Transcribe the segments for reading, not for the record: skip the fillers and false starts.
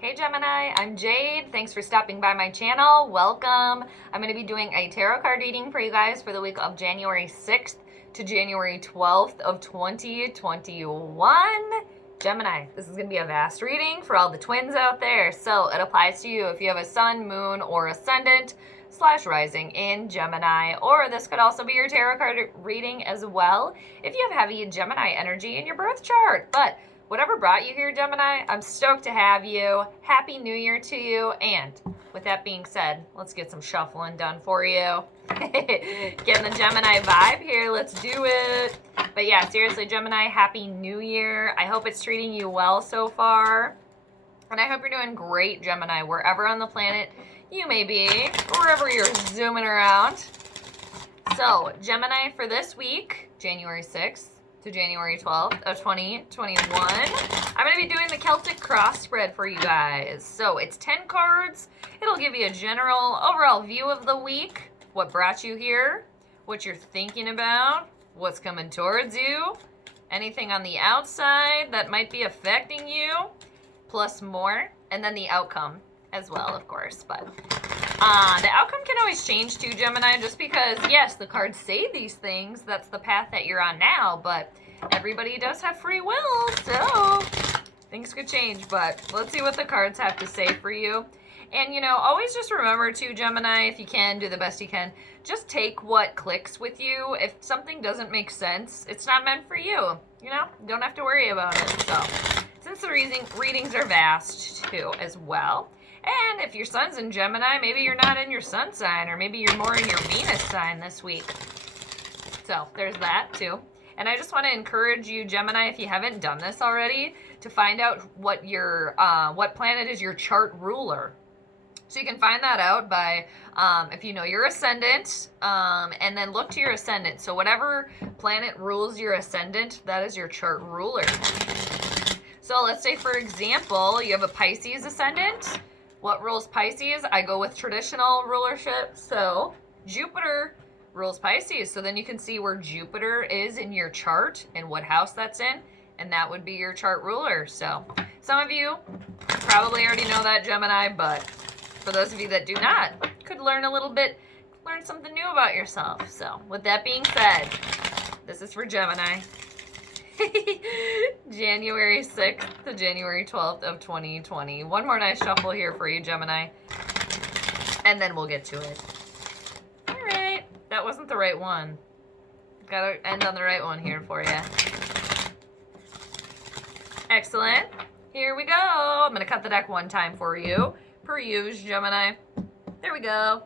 Hey Gemini, I'm Jade. Thanks for stopping by my channel. Welcome. I'm going to be doing a tarot card reading for you guys for the week of January 6th to January 12th of 2021. Gemini, this is going to be a vast reading for all the twins out there. So it applies to you if you have a sun, moon, or ascendant / rising in Gemini, or this could also be your tarot card reading as well if you have heavy Gemini energy in your birth chart. But whatever brought you here, Gemini, I'm stoked to have you. Happy New Year to you. And with that being said, let's get some shuffling done for you. Getting the Gemini vibe here. Let's do it. But yeah, seriously, Gemini, Happy New Year. I hope it's treating you well so far. And I hope you're doing great, Gemini, wherever on the planet you may be, wherever you're zooming around. So, Gemini, for this week, January 6th to January 12th of 2021, I'm going to be doing the Celtic cross spread for you guys. So it's 10 cards. It'll give you a general overall view of the week, what brought you here, what you're thinking about, what's coming towards you, anything on the outside that might be affecting you, plus more, and then the outcome as well, of course. But the outcome can always change too, Gemini, just because, yes, the cards say these things. That's the path that you're on now, but everybody does have free will, so things could change. But let's see what the cards have to say for you. And, you know, always just remember too, Gemini, if you can, do the best you can. Just take what clicks with you. If something doesn't make sense, it's not meant for you. You know, don't have to worry about it. So, since the readings are vast too as well. And if your sun's in Gemini, maybe you're not in your sun sign, or maybe you're more in your Venus sign this week. So there's that too. And I just want to encourage you, Gemini, if you haven't done this already, to find out what your what planet is your chart ruler. So you can find that out by, if you know your ascendant, and then look to your ascendant. So whatever planet rules your ascendant, that is your chart ruler. So let's say, for example, you have a Pisces ascendant. What rules Pisces? I go with traditional rulership. So Jupiter rules Pisces. So then you can see where Jupiter is in your chart and what house that's in. And that would be your chart ruler. So some of you probably already know that, Gemini. But for those of you that do not, could learn a little bit, learn something new about yourself. So with that being said, this is for Gemini. January 6th to January 12th of 2020. One more nice shuffle here for you, Gemini. And then we'll get to it. All right. That wasn't the right one. Gotta end on the right one here for you. Excellent. Here we go. I'm going to cut the deck one time for you. Per usual, Gemini. There we go.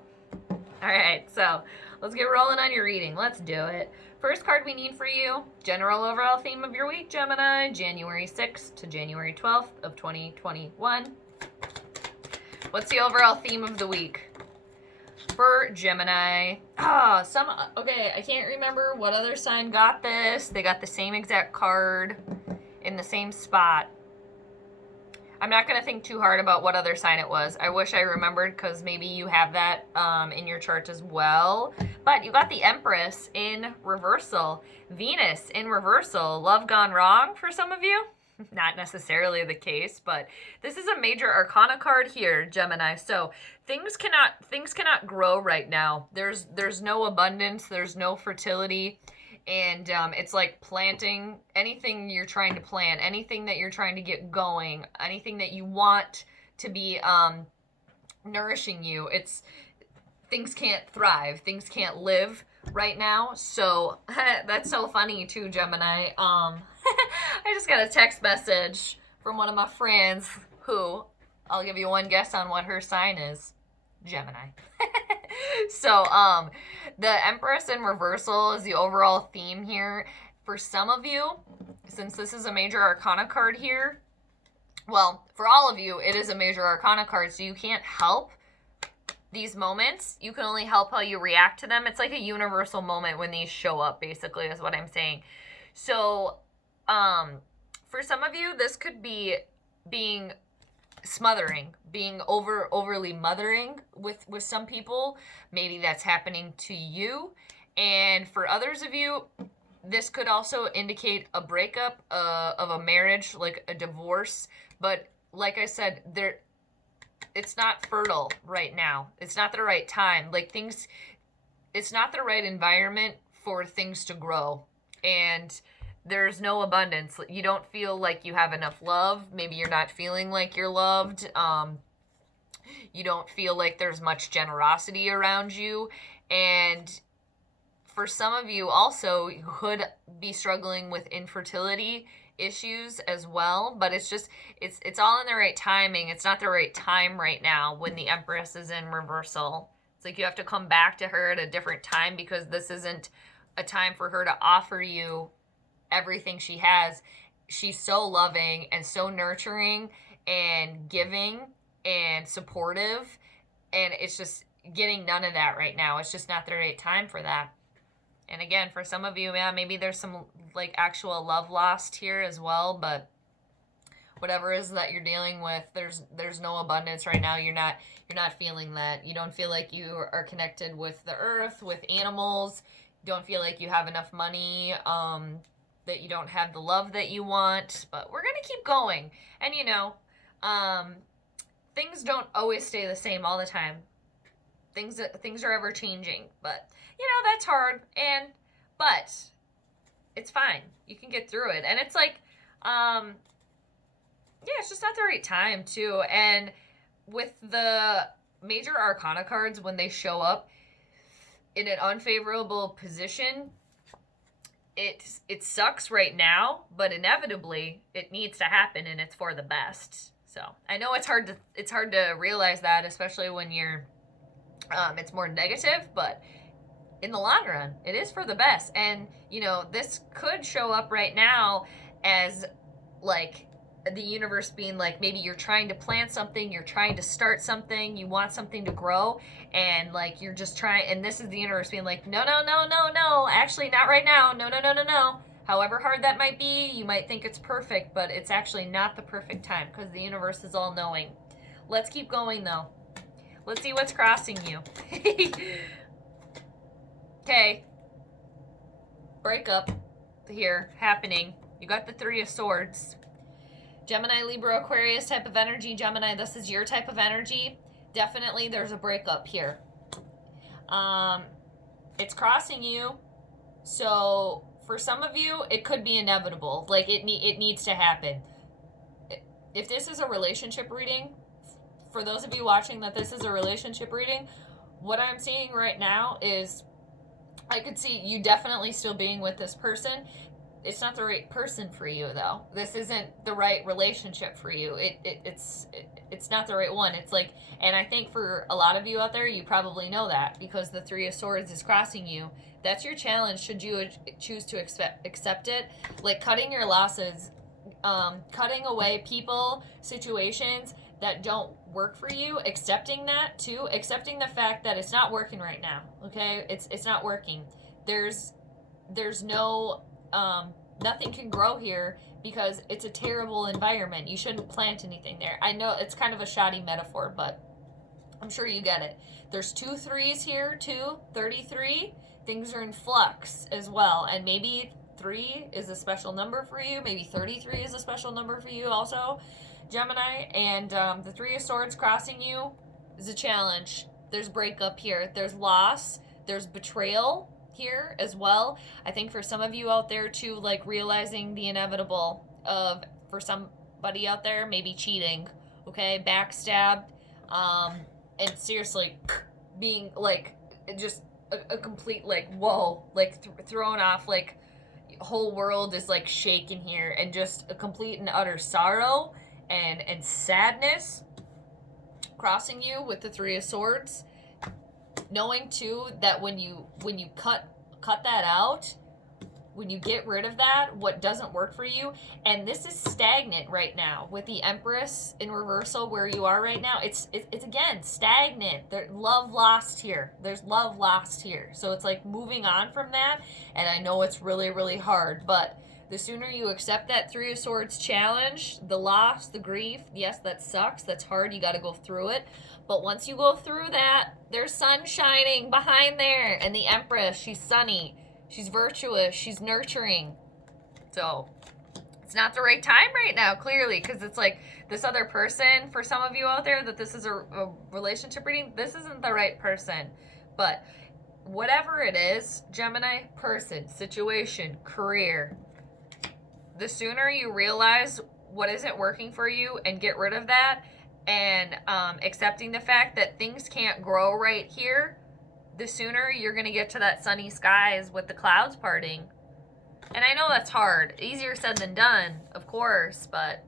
All right. So let's get rolling on your reading. Let's do it. First card we need for you, general overall theme of your week, Gemini, January 6th to January 12th of 2021. What's the overall theme of the week for Gemini? Okay, I can't remember what other sign got this. They got the same exact card in the same spot. I'm not going to think too hard about what other sign it was. I wish I remembered, because maybe you have that in your chart as well. But you got the Empress in reversal. Venus in reversal. Love gone wrong for some of you? Not necessarily the case, but this is a major arcana card here, Gemini. So things cannot grow right now. There's no abundance. There's no fertility. And it's like planting anything you're trying to plant, anything that you're trying to get going, anything that you want to be nourishing you. Things can't thrive, things can't live right now. So that's so funny too, Gemini. I just got a text message from one of my friends who, I'll give you one guess on what her sign is. Gemini. So, the Empress in reversal is the overall theme here. For some of you, since this is a major arcana card here, well, for all of you, it is a major arcana card, so you can't help these moments. You can only help how you react to them. It's like a universal moment when these show up, basically, is what I'm saying. So, for some of you, this could be being overly mothering with some people. Maybe that's happening to you. And for others of you, this could also indicate a breakup of a marriage, like a divorce. But like I said, it's not fertile right now. It's not the right time. Like things, it's not the right environment for things to grow. And there's no abundance. You don't feel like you have enough love. Maybe you're not feeling like you're loved. You don't feel like there's much generosity around you. And for some of you also, you could be struggling with infertility issues as well, but it's all in the right timing. It's not the right time right now when the Empress is in reversal. It's like you have to come back to her at a different time, because this isn't a time for her to offer you everything she has. She's so loving and so nurturing and giving and supportive, and it's just getting none of that right now. It's just not the right time for that. And again, for some of you, yeah, maybe there's some like actual love lost here as well, but whatever it is that you're dealing with, there's no abundance right now. You're not feeling that. You don't feel like you are connected with the earth, with animals. You don't feel like you have enough money, that you don't have the love that you want. But we're gonna keep going. And things don't always stay the same all the time. Things are ever changing, but that's hard, but it's fine. You can get through it. And it's like, it's just not the right time too. And with the major arcana cards, when they show up in an unfavorable position, it sucks right now, but inevitably it needs to happen, and it's for the best. So I know it's hard to realize that, especially when you're it's more negative, but in the long run, it is for the best. And this could show up right now as like the universe being like, maybe you're trying to plant something, you're trying to start something, you want something to grow, and like you're just trying, and this is the universe being like, no, actually not right now, no. However hard that might be, you might think it's perfect, but it's actually not the perfect time, because the universe is all knowing. Let's keep going though. Let's see what's crossing you. Okay. Breakup here happening. You got the Three of Swords. Gemini, Libra, Aquarius type of energy. Gemini, this is your type of energy. Definitely there's a breakup here. It's crossing you. So for some of you, it could be inevitable. Like it needs to happen. If this is a relationship reading, for those of you watching that this is a relationship reading, what I'm seeing right now is I could see you definitely still being with this person. It's not the right person for you though. This isn't the right relationship for you. It's not the right one. It's like, and I think for a lot of you out there, you probably know that, because the Three of Swords is crossing you. That's your challenge should you choose to accept it. Like cutting your losses, cutting away people, situations that don't work for you, accepting that too, accepting the fact that it's not working right now. Okay, it's not working. There's no nothing can grow here because it's a terrible environment. You shouldn't plant anything there. I know it's kind of a shoddy metaphor, but I'm sure you get it. There's 2 3s here too. 33. Things are in flux as well, and maybe 3 is a special number for you. Maybe 33 is a special number for you also, Gemini. And the Three of Swords crossing you is a challenge. There's breakup here. There's loss. There's betrayal here as well. I think for some of you out there too, like realizing the inevitable of, for somebody out there, maybe cheating, okay, backstabbed, and seriously being like just a complete like whoa, like thrown off, like whole world is like shaken here, and just a complete and utter sorrow and sadness crossing you with the Three of Swords. Knowing too that when you cut that out, when you get rid of that, what doesn't work for you, and this is stagnant right now with the Empress in reversal where you are right now, it's again stagnant. There's love lost here. So it's like moving on from that, and I know it's really, really hard, but the sooner you accept that Three of Swords challenge, the loss, the grief, yes, that sucks, that's hard, you got to go through it. But once you go through that, there's sun shining behind there. And the Empress, she's sunny. She's virtuous. She's nurturing. So it's not the right time right now, clearly, because it's like this other person, for some of you out there, that this is a relationship reading, this isn't the right person. But whatever it is, Gemini, person, situation, career, the sooner you realize what isn't working for you and get rid of that, and accepting the fact that things can't grow right here, the sooner you're going to get to that sunny skies with the clouds parting. And I know that's hard. Easier said than done, of course, but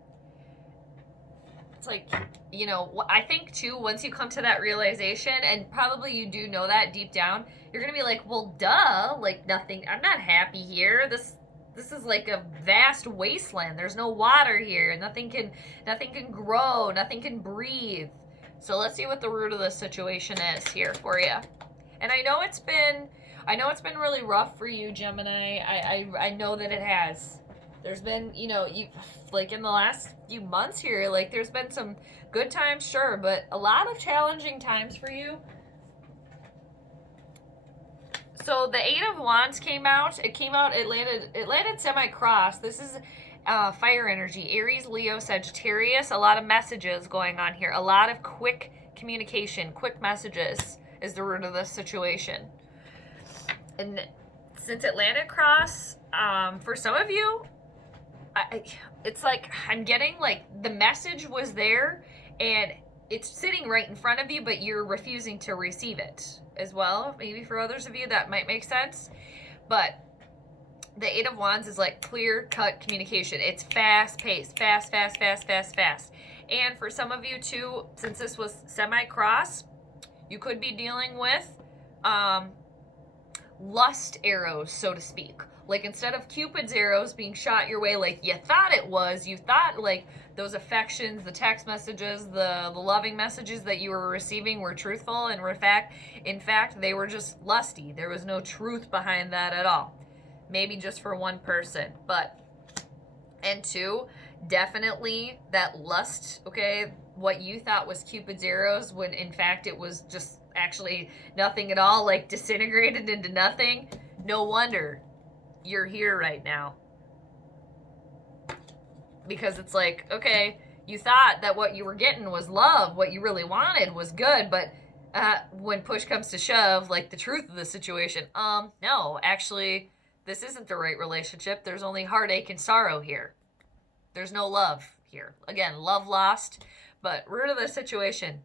it's like, you know, I think too, once you come to that realization, and probably you do know that deep down, you're going to be like, well, duh, like nothing, I'm not happy here. This is like a vast wasteland. There's no water here. Nothing can grow. Nothing can breathe. So let's see what the root of the situation is here for you. And I know it's been really rough for you, Gemini. I know that it has. There's been, you know, you like in the last few months here, like there's been some good times, sure, but a lot of challenging times for you. So the Eight of Wands came out. It landed semi-cross. This is fire energy. Aries, Leo, Sagittarius. A lot of messages going on here. A lot of quick communication, quick messages is the root of this situation. And since it landed cross, for some of you, it's like I'm getting like the message was there and it's sitting right in front of you, but you're refusing to receive it as well. Maybe for others of you that might make sense. But the Eight of Wands is like clear-cut communication. It's fast-paced, fast. And for some of you too, since this was semi-cross, you could be dealing with lust arrows, so to speak. Like instead of Cupid's arrows being shot your way like you thought it was, you thought like those affections, the text messages, the loving messages that you were receiving were truthful, and in fact, they were just lusty. There was no truth behind that at all. Maybe just for one person, but, and two, definitely that lust, okay, what you thought was Cupid's arrows when in fact it was just actually nothing at all, like disintegrated into nothing. No wonder you're here right now. Because it's like, okay, you thought that what you were getting was love, what you really wanted was good, but when push comes to shove, like the truth of the situation, no, actually, this isn't the right relationship. There's only heartache and sorrow here. There's no love here. Again, love lost, but root of the situation,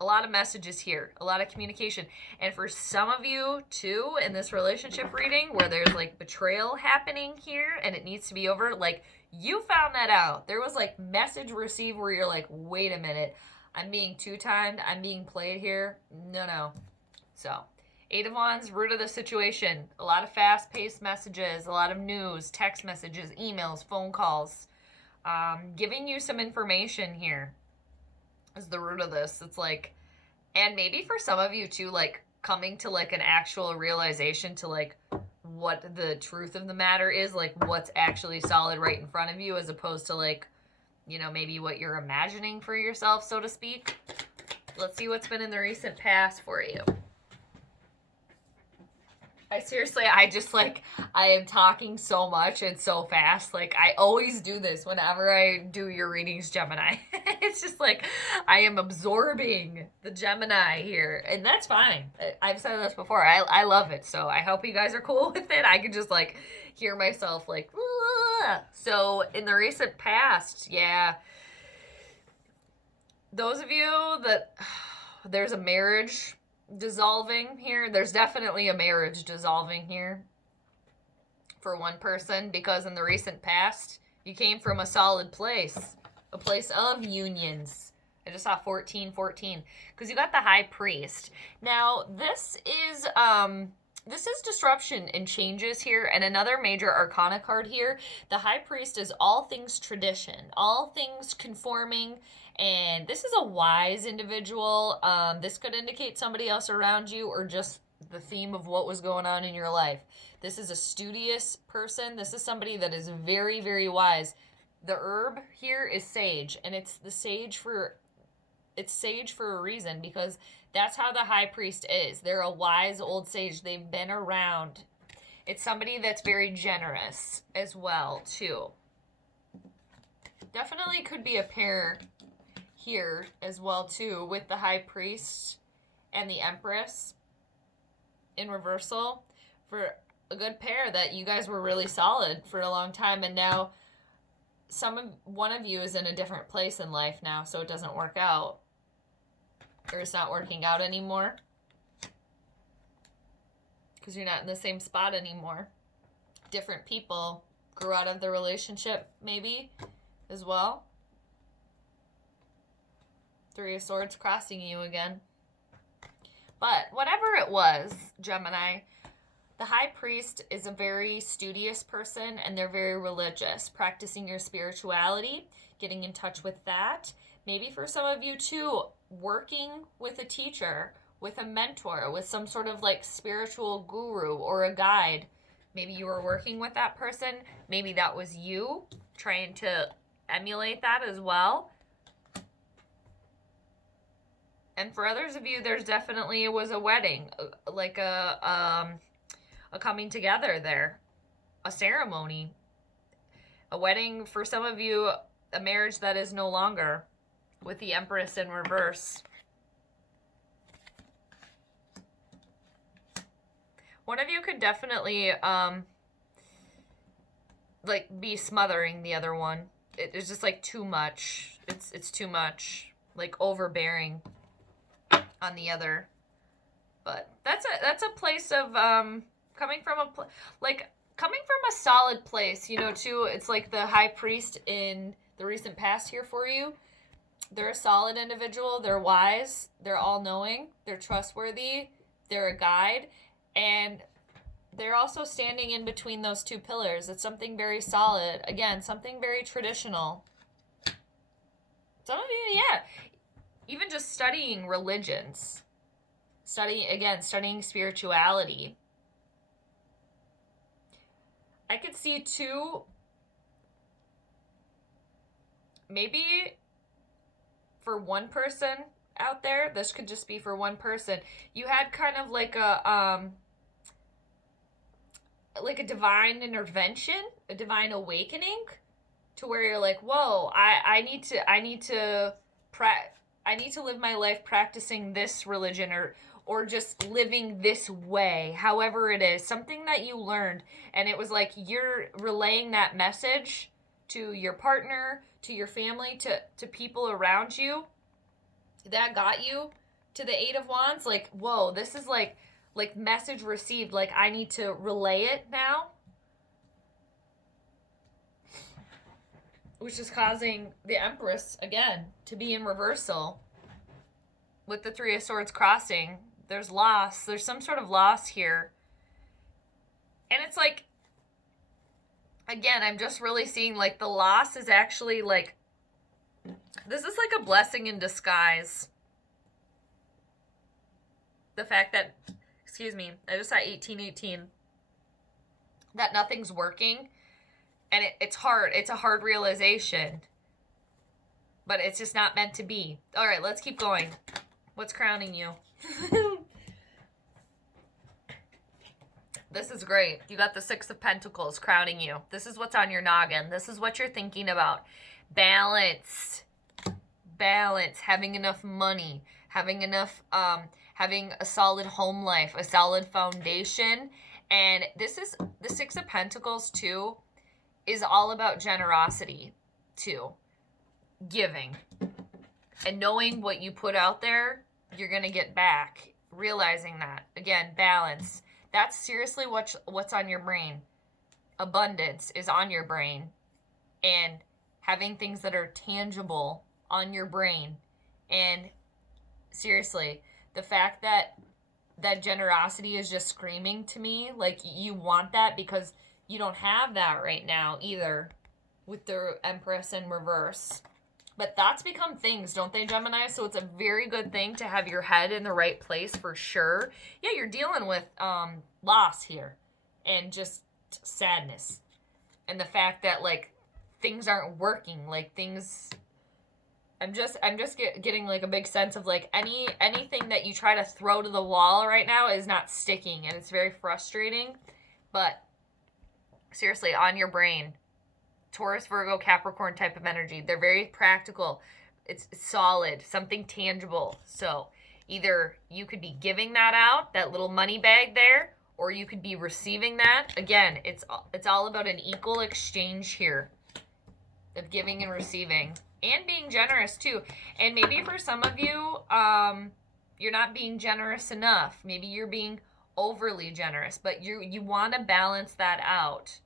a lot of messages here, a lot of communication. And for some of you too, in this relationship reading where there's like betrayal happening here and it needs to be over, like you found that out. There was like message received where you're like, wait a minute, I'm being two-timed, I'm being played here. No. So, Eight of Wands, root of the situation, a lot of fast-paced messages, a lot of news, text messages, emails, phone calls, giving you some information here is the root of this. It's like, and maybe for some of you too, like coming to like an actual realization to like what the truth of the matter is, like what's actually solid right in front of you, as opposed to like, you know, maybe what you're imagining for yourself, so to speak. Let's see what's been in the recent past for you. I am talking so much and so fast. Like, I always do this whenever I do your readings, Gemini. It's just like, I am absorbing the Gemini here. And that's fine. I've said this before. I love it. So I hope you guys are cool with it. I could just, like, hear myself, like, Wah! So in the recent past, yeah. Those of you that there's a marriage dissolving here. There's definitely a marriage dissolving here for one person, because in the recent past, you came from a solid place, a place of unions. I just saw 14, because you got the High Priest. Now, this is disruption and changes here, and another major arcana card here. The High Priest is all things tradition, all things conforming. And this is a wise individual. This could indicate somebody else around you, or just the theme of what was going on in your life. This is a studious person. This is somebody that is very, very wise. The herb here is sage, and it's sage for a reason, because that's how the High Priest is. They're a wise old sage. They've been around. It's somebody that's very generous as well, too. Definitely could be a pair here as well too, with the High Priest and the Empress in reversal, for a good pair that you guys were really solid for a long time, and now one of you is in a different place in life now, so it doesn't work out, or it's not working out anymore because you're not in the same spot anymore. Different people grew out of the relationship maybe as well. Three of Swords crossing you again. But whatever it was, Gemini, the High Priest is a very studious person, and they're very religious, practicing your spirituality, getting in touch with that. Maybe for some of you too, working with a teacher, with a mentor, with some sort of like spiritual guru or a guide. Maybe you were working with that person. Maybe that was you trying to emulate that as well. And for others of you, there's definitely, it was a wedding, like a coming together there, a ceremony, a wedding for some of you, a marriage that is no longer, with the Empress in reverse. One of you could definitely like be smothering the other one. It's just like too much. It's too much, like overbearing on the other. But that's a place of coming from a solid place, you know, too. It's like the High Priest in the recent past here for you. They're a solid individual. They're wise. They're all-knowing. They're trustworthy. They're a guide. And they're also standing in between those two pillars. It's something very solid. Again, something very traditional. Some of you, yeah. Even just studying religions. Studying spirituality. I could see too, maybe for one person out there, this could just be for one person. You had kind of like a divine intervention, a divine awakening, to where you're like, whoa, I need to live my life practicing this religion, or just living this way, however it is, something that you learned, and it was like you're relaying that message to your partner, to your family, to people around you. That got you to the Eight of Wands. Like, whoa, this is like message received, like I need to relay it now, which is causing the Empress again to be in reversal with the Three of Swords crossing. There's loss. There's some sort of loss here. And it's like, again, I'm just really seeing like the loss is actually like, this is like a blessing in disguise. The fact that, excuse me, I just saw 1818, that nothing's working. And it's hard. It's a hard realization. But it's just not meant to be. All right, let's keep going. What's crowning you? This is great. You got the Six of Pentacles crowning you. This is what's on your noggin. This is what you're thinking about. Balance. Balance. Having enough money. Having enough, having a solid home life. A solid foundation. And this is, the Six of Pentacles too, is all about generosity too. Giving. And knowing what you put out there, you're going to get back. Realizing that. Again, balance. That's seriously what's on your brain. Abundance is on your brain. And having things that are tangible on your brain. And seriously, the fact that generosity is just screaming to me, like you want that because you don't have that right now either with the Empress in reverse. But thoughts become things, don't they, Gemini? So it's a very good thing to have your head in the right place for sure. Yeah, you're dealing with loss here and just sadness. And the fact that, like, things aren't working. Like, things... I'm just getting, like, a big sense of, like, anything that you try to throw to the wall right now is not sticking. And it's very frustrating. But, seriously, on your brain. Taurus, Virgo, Capricorn type of energy. They're very practical. It's solid, something tangible. So either you could be giving that out, that little money bag there, or you could be receiving that. Again, it's all about an equal exchange here of giving and receiving, and being generous too. And maybe for some of you, you're not being generous enough. Maybe you're being overly generous, but you want to balance that out.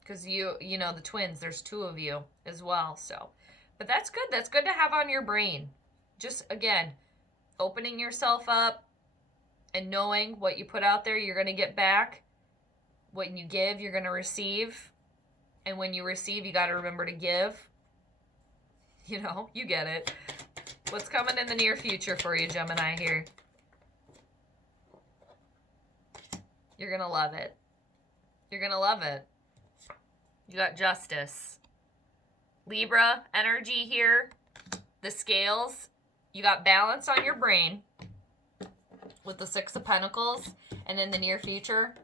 Because you know, the twins, there's two of you as well. So, but that's good. That's good to have on your brain. Just, again, opening yourself up and knowing what you put out there, you're going to get back. What you give, you're going to receive. And when you receive, you got to remember to give. You know, you get it. What's coming in the near future for you, Gemini, here? You're going to love it. You're going to love it. You got Justice. Libra energy here. The scales. You got balance on your brain with the Six of Pentacles. And in the near future,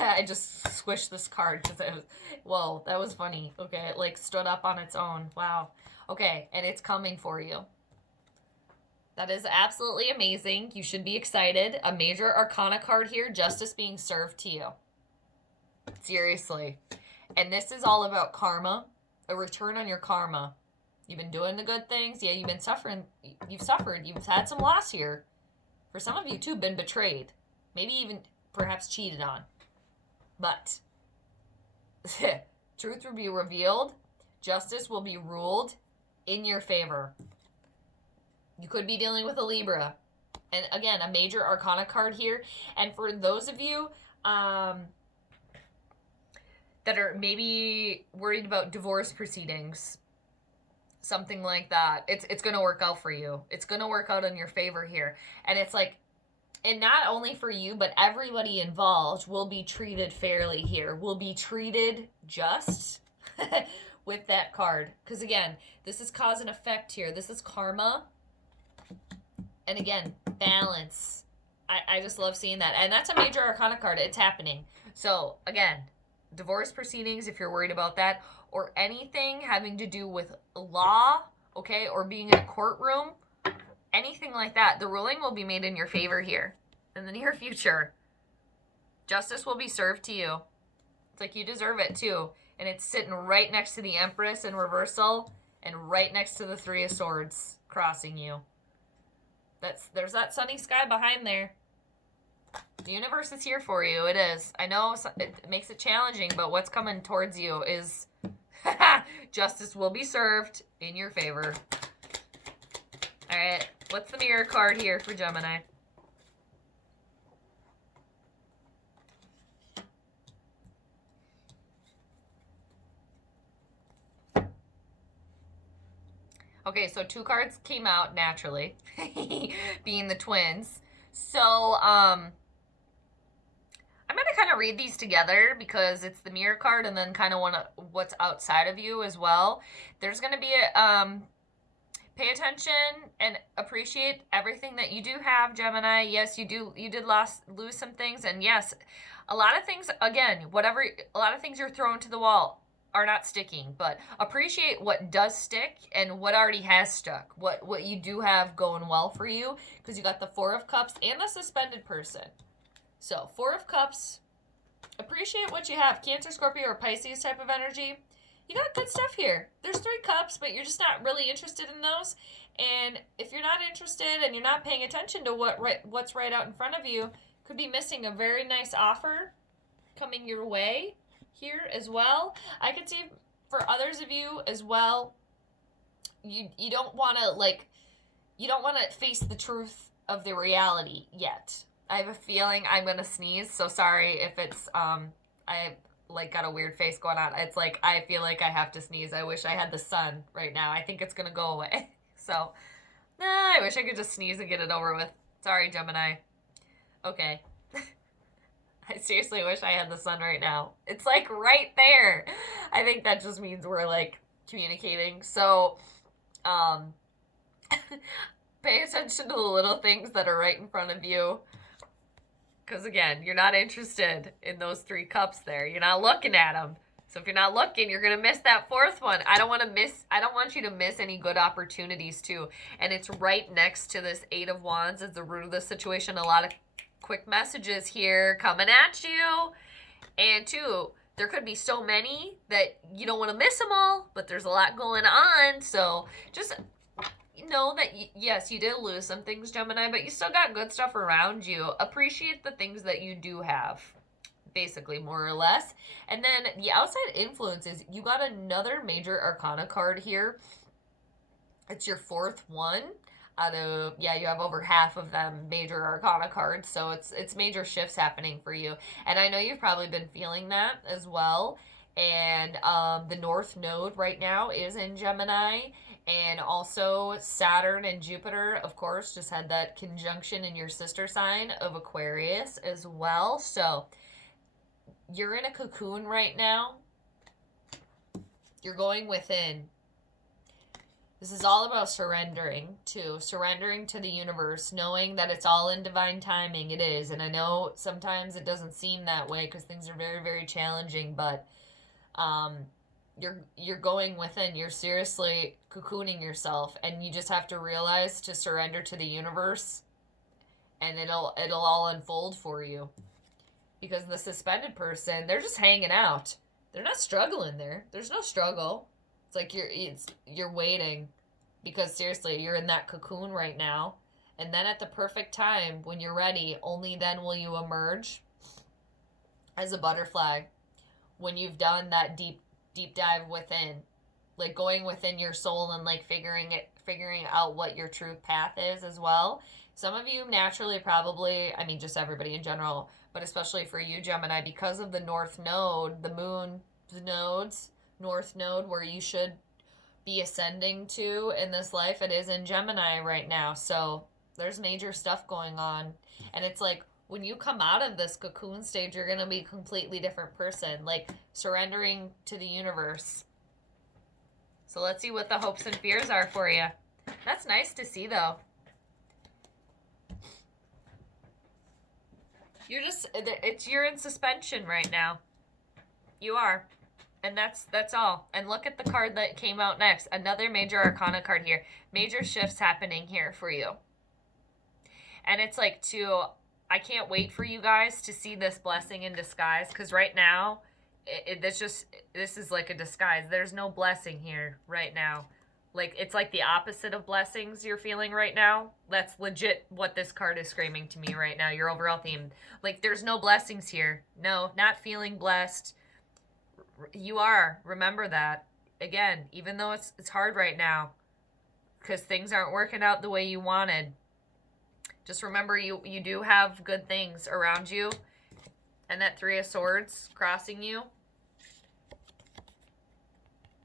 I just squished this card because it was, whoa, that was funny. Okay, it like stood up on its own. Wow. Okay, and it's coming for you. That is absolutely amazing. You should be excited. A major arcana card here, Justice being served to you. Seriously. And this is all about karma, a return on your karma. You've been doing the good things. Yeah, you've been suffering. You've suffered. You've had some loss here. For some of you, too, been betrayed. Maybe even perhaps cheated on. But truth will be revealed. Justice will be ruled in your favor. You could be dealing with a Libra. And again, a major arcana card here. And for those of you that are maybe worried about divorce proceedings, something like that, it's going to work out for you. It's going to work out in your favor here. And it's like, and not only for you, but everybody involved will be treated fairly here. Will be treated just with that card. Because again, this is cause and effect here. This is karma. And again, balance. I just love seeing that. And that's a major arcana card. It's happening. So again, divorce proceedings, if you're worried about that, or anything having to do with law, okay, or being in a courtroom, anything like that, the ruling will be made in your favor here in the near future. Justice will be served to you. It's like you deserve it too. And it's sitting right next to the Empress in reversal and right next to the Three of Swords crossing you. There's that sunny sky behind there. The universe is here for you. It is. I know it makes it challenging, but what's coming towards you is justice will be served in your favor. All right. What's the mirror card here for Gemini? Okay, so two cards came out naturally, being the twins. So, I'm going to kind of read these together because it's the mirror card and then kind of what's outside of you as well. There's going to be a, pay attention and appreciate everything that you do have, Gemini. Yes, you did lose some things. And yes, a lot of things, again, a lot of things you're throwing to the wall are not sticking, but appreciate what does stick and what already has stuck, what you do have going well for you, because you got the Four of Cups and the Suspended Person. So, Four of Cups, appreciate what you have. Cancer, Scorpio, or Pisces type of energy. You got good stuff here. There's Three Cups, but you're just not really interested in those. And if you're not interested and you're not paying attention to what's right out in front of you, could be missing a very nice offer coming your way here as well. I could see for others of you as well, you don't want to face the truth of the reality yet. I have a feeling I'm going to sneeze, so sorry if it's I got a weird face going on. It's like I feel like I have to sneeze. I wish I had the sun right now. I think it's going to go away. So, I wish I could just sneeze and get it over with. Sorry, Gemini. Okay. I seriously wish I had the sun right now. It's like right there. I think that just means we're like communicating. So, pay attention to the little things that are right in front of you. Because again, you're not interested in those Three Cups there. You're not looking at them. So if you're not looking, you're gonna miss that fourth one. I don't want you to miss any good opportunities too. And it's right next to this Eight of Wands as the root of the situation. A lot of quick messages here coming at you. And two, there could be so many that you don't want to miss them all, but there's a lot going on. So just know that, yes, you did lose some things, Gemini, but you still got good stuff around you. Appreciate the things that you do have, basically, more or less. And then the outside influences, you got another major arcana card here. It's your fourth one out of, yeah, you have over half of them major arcana cards, so it's major shifts happening for you. And I know you've probably been feeling that as well. And the North Node right now is in Gemini, and also Saturn and Jupiter, of course, just had that conjunction in your sister sign of Aquarius as well. So you're in a cocoon right now. You're going within. This is all about surrendering to the universe, knowing that it's all in divine timing. It is. And I know sometimes it doesn't seem that way because things are very, very challenging, but you're going within. You're seriously cocooning yourself, and you just have to realize to surrender to the universe, and it'll all unfold for you. Because the suspended person, they're just hanging out. They're not struggling there. There's no struggle. It's like you're waiting, because seriously, you're in that cocoon right now. And then at the perfect time, when you're ready, only then will you emerge as a butterfly. When you've done that deep dive within, like going within your soul and like figuring out what your true path is as well. Some of you naturally probably, I mean, just everybody in general, but especially for you, Gemini, because of the North Node, the moon nodes, North Node, where you should be ascending to in this life, it is in Gemini right now. So there's major stuff going on. And it's like, when you come out of this cocoon stage, you're going to be a completely different person, like surrendering to the universe. So let's see what the hopes and fears are for you. That's nice to see, though. You're in suspension right now. You are. And that's all. And look at the card that came out next. Another major arcana card here. Major shifts happening here for you. And it's like I can't wait for you guys to see this blessing in disguise, because right now, this is like a disguise. There's no blessing here right now. Like, it's like the opposite of blessings you're feeling right now. That's legit what this card is screaming to me right now, your overall theme. Like, there's no blessings here. No, not feeling blessed. You are. Remember that. Again, even though it's hard right now, because things aren't working out the way you wanted. Just remember, you do have good things around you. And that Three of Swords crossing you.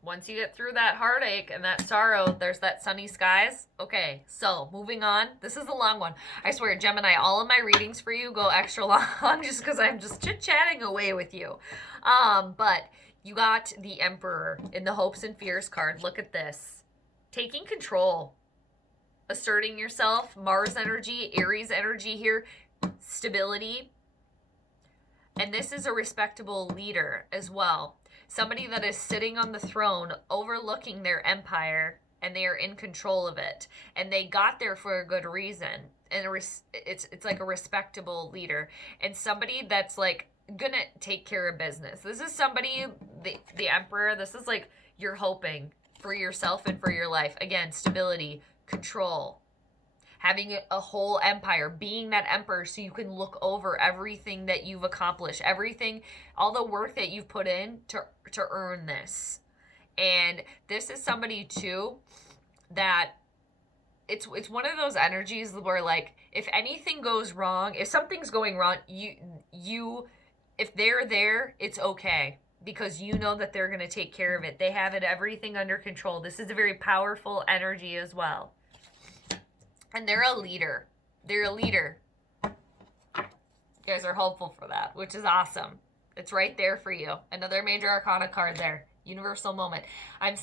Once you get through that heartache and that sorrow, there's that sunny skies. Okay, so moving on. This is a long one. I swear, Gemini, all of my readings for you go extra long just because I'm just chit-chatting away with you. But you got the Emperor in the Hopes and Fears card. Look at this. Taking control. Asserting yourself, Mars energy, Aries energy here, stability. And this is a respectable leader as well. Somebody that is sitting on the throne, overlooking their empire, and they are in control of it. And they got there for a good reason. And it's like a respectable leader. And somebody that's like gonna take care of business. This is somebody, the Emperor, this is like you're hoping for yourself and for your life. Again, stability, control, having a whole empire, being that emperor so you can look over everything that you've accomplished, everything, all the work that you've put in to earn this. And this is somebody too that it's one of those energies where, like, if anything goes wrong, if something's going wrong, if they're there, it's okay. Because you know that they're going to take care of it. They have everything under control. This is a very powerful energy as well. And they're a leader. They're a leader. You guys are hopeful for that, which is awesome. It's right there for you. Another major arcana card there. Universal moment. I'm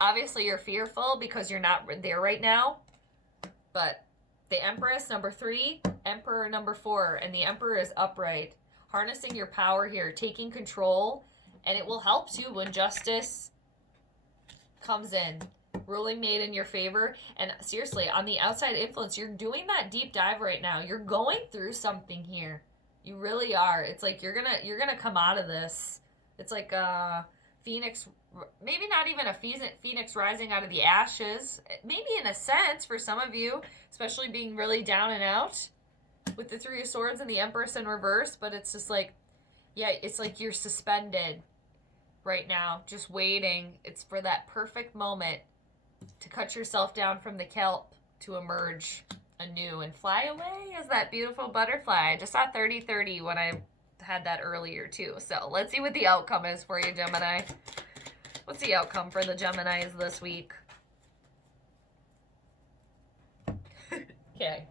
obviously you're fearful because you're not there right now. But the Empress, number 3, Emperor, number 4, and the Emperor is upright. Harnessing your power here, taking control, And it will help too when justice comes in. Ruling made in your favor. And seriously, on the outside influence, you're doing that deep dive right now. You're going through something here. You really are. It's like you're gonna come out of this. It's like Phoenix, maybe not even a Phoenix rising out of the ashes. Maybe in a sense for some of you, especially being really down and out with the Three of Swords and the Empress in reverse. But it's just like, yeah, it's like you're suspended right now, just waiting. It's for that perfect moment to cut yourself down from the kelp to emerge anew and fly away as that beautiful butterfly. I just saw 30-30 when I had that earlier too. So let's see what the outcome is for you, Gemini. What's the outcome for the Geminis this week? Okay.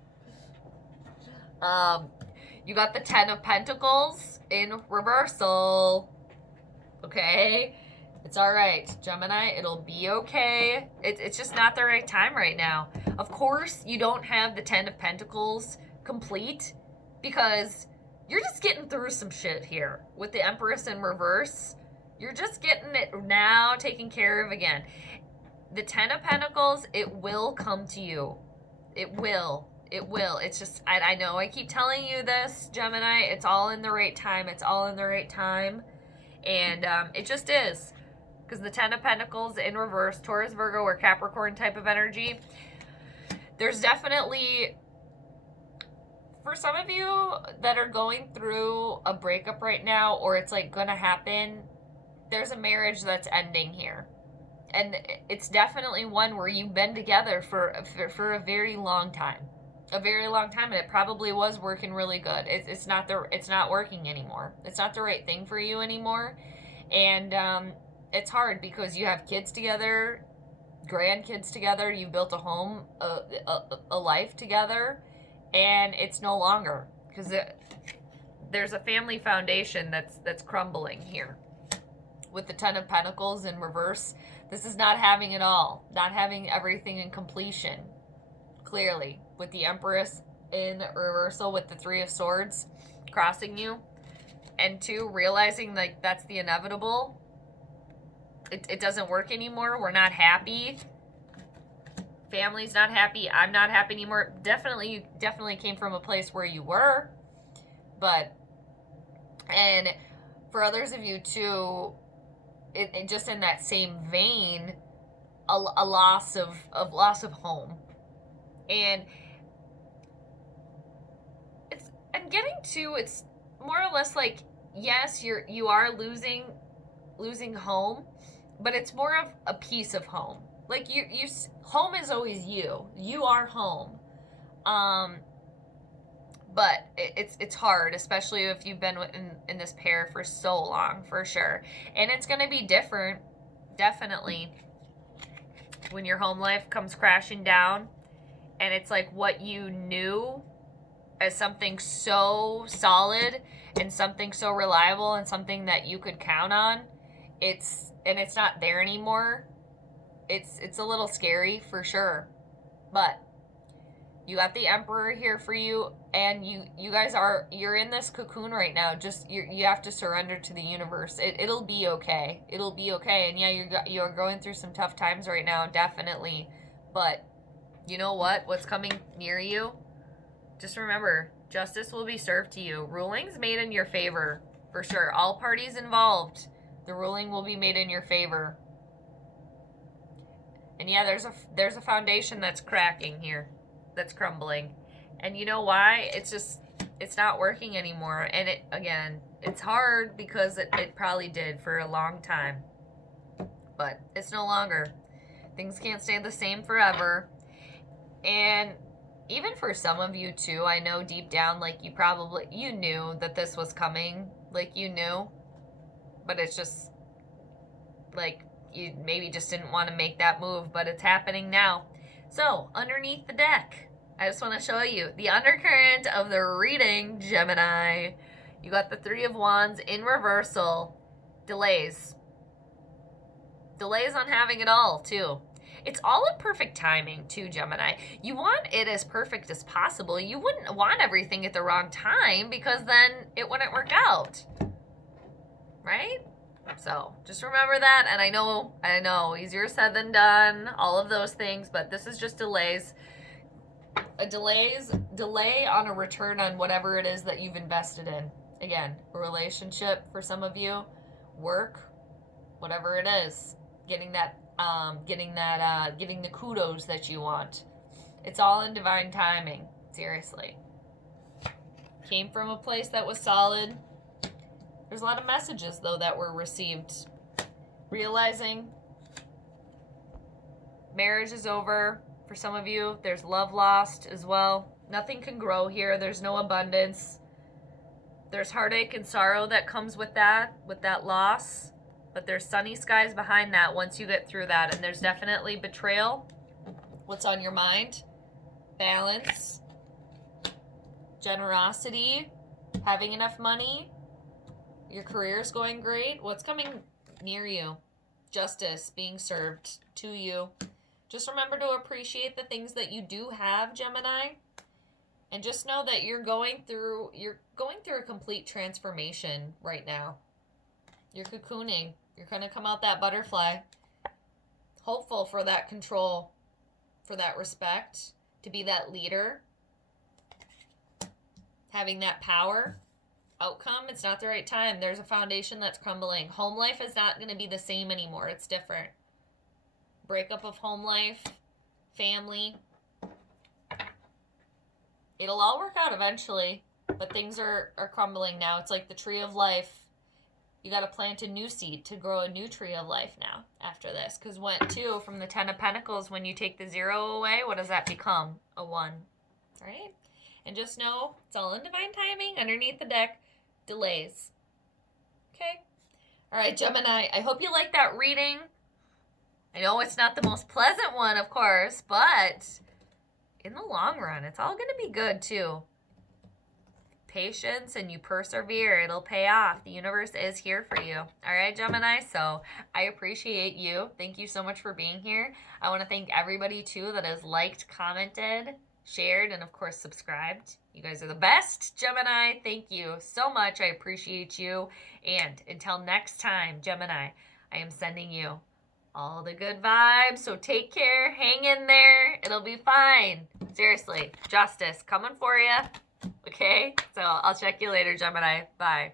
You got the Ten of Pentacles in reversal. Okay. It's all right, Gemini. It'll be okay. It's just not the right time right now. Of course, you don't have the Ten of Pentacles complete because you're just getting through some shit here. With the Empress in reverse, you're just getting it now taken care of again. The Ten of Pentacles, it will come to you. It will. It will. It's just, I know I keep telling you this, Gemini. It's all in the right time. It's all in the right time. And it just is. Because the Ten of Pentacles in reverse, Taurus, Virgo, or Capricorn type of energy, there's definitely, for some of you that are going through a breakup right now, or it's like going to happen, there's a marriage that's ending here. And it's definitely one where you've been together for a very long time. A very long time, and it probably was working really good. It's not working anymore. It's not the right thing for you anymore. And it's hard because you have kids together, grandkids together, you've built a home, a life together, and it's no longer, because there's a family foundation that's crumbling here. With the Ten of Pentacles in reverse, this is not having it all, not having everything in completion, clearly. With the Empress in reversal, with the Three of Swords crossing you, and two, realizing like that's the inevitable. It doesn't work anymore. We're not happy. Family's not happy. I'm not happy anymore. You definitely came from a place where you were. But, and for others of you too, it just in that same vein, a loss of home. And I'm getting to, it's more or less like, yes, you are losing home, but it's more of a piece of home. Like you home is always you. You are home. But it's hard, especially if you've been in this pair for so long, for sure. And it's going to be different, definitely, when your home life comes crashing down, and it's like what you knew as something so solid and something so reliable and something that you could count on, it's not there anymore. It's a little scary for sure. But you got the Emperor here for you, and you guys you're in this cocoon right now. Just you have to surrender to the universe. It'll be okay. It'll be okay. And yeah, you're going through some tough times right now, definitely. But you know what? What's coming near you? Just remember, justice will be served to you. Rulings made in your favor, for sure. All parties involved, the ruling will be made in your favor. And yeah, there's a foundation that's cracking here, that's crumbling. And you know why? It's not working anymore. And it's hard because it probably did for a long time. But it's no longer. Things can't stay the same forever. And even for some of you too, I know deep down, like you knew that this was coming, like you knew, but it's just like you maybe just didn't want to make that move, but it's happening now. So underneath the deck, I just want to show you the undercurrent of the reading, Gemini. You got the Three of Wands in reversal. Delays on having it all too. It's all in perfect timing too, Gemini. You want it as perfect as possible. You wouldn't want everything at the wrong time because then it wouldn't work out. Right? So just remember that. And I know, easier said than done, all of those things, but this is just delays. Delay on a return on whatever it is that you've invested in. Again, a relationship for some of you, work, whatever it is, getting the kudos that you want. It's all in divine timing. Seriously. Came from a place that was solid. There's a lot of messages, though, that were received. Realizing marriage is over. For some of you, there's love lost as well. Nothing can grow here. There's no abundance. There's heartache and sorrow that comes with that loss. But there's sunny skies behind that once you get through that. And there's definitely betrayal. What's on your mind? Balance. Generosity. Having enough money. Your career's going great. What's coming near you? Justice being served to you. Just remember to appreciate the things that you do have, Gemini. And just know that you're going through a complete transformation right now. You're cocooning. You're going to come out that butterfly. Hopeful for that control, for that respect, to be that leader. Having that power. Outcome, it's not the right time. There's a foundation that's crumbling. Home life is not going to be the same anymore. It's different. Breakup of home life, family. It'll all work out eventually, but things are crumbling now. It's like the tree of life. You got to plant a new seed to grow a new tree of life now after this. Because from the 10 of Pentacles, when you take the 0 away, what does that become? A 1. Right? And just know it's all in divine timing. Underneath the deck, delays. Okay? All right, Gemini, I hope you like that reading. I know it's not the most pleasant one, of course, but in the long run, it's all going to be good, too. Patience and you persevere. It'll pay off. The universe is here for you. All right, Gemini? So I appreciate you. Thank you so much for being here. I want to thank everybody, too, that has liked, commented, shared, and, of course, subscribed. You guys are the best, Gemini. Thank you so much. I appreciate you. And until next time, Gemini, I am sending you all the good vibes. So take care. Hang in there. It'll be fine. Seriously. Justice coming for you. Okay? So I'll check you later, Gemini. Bye.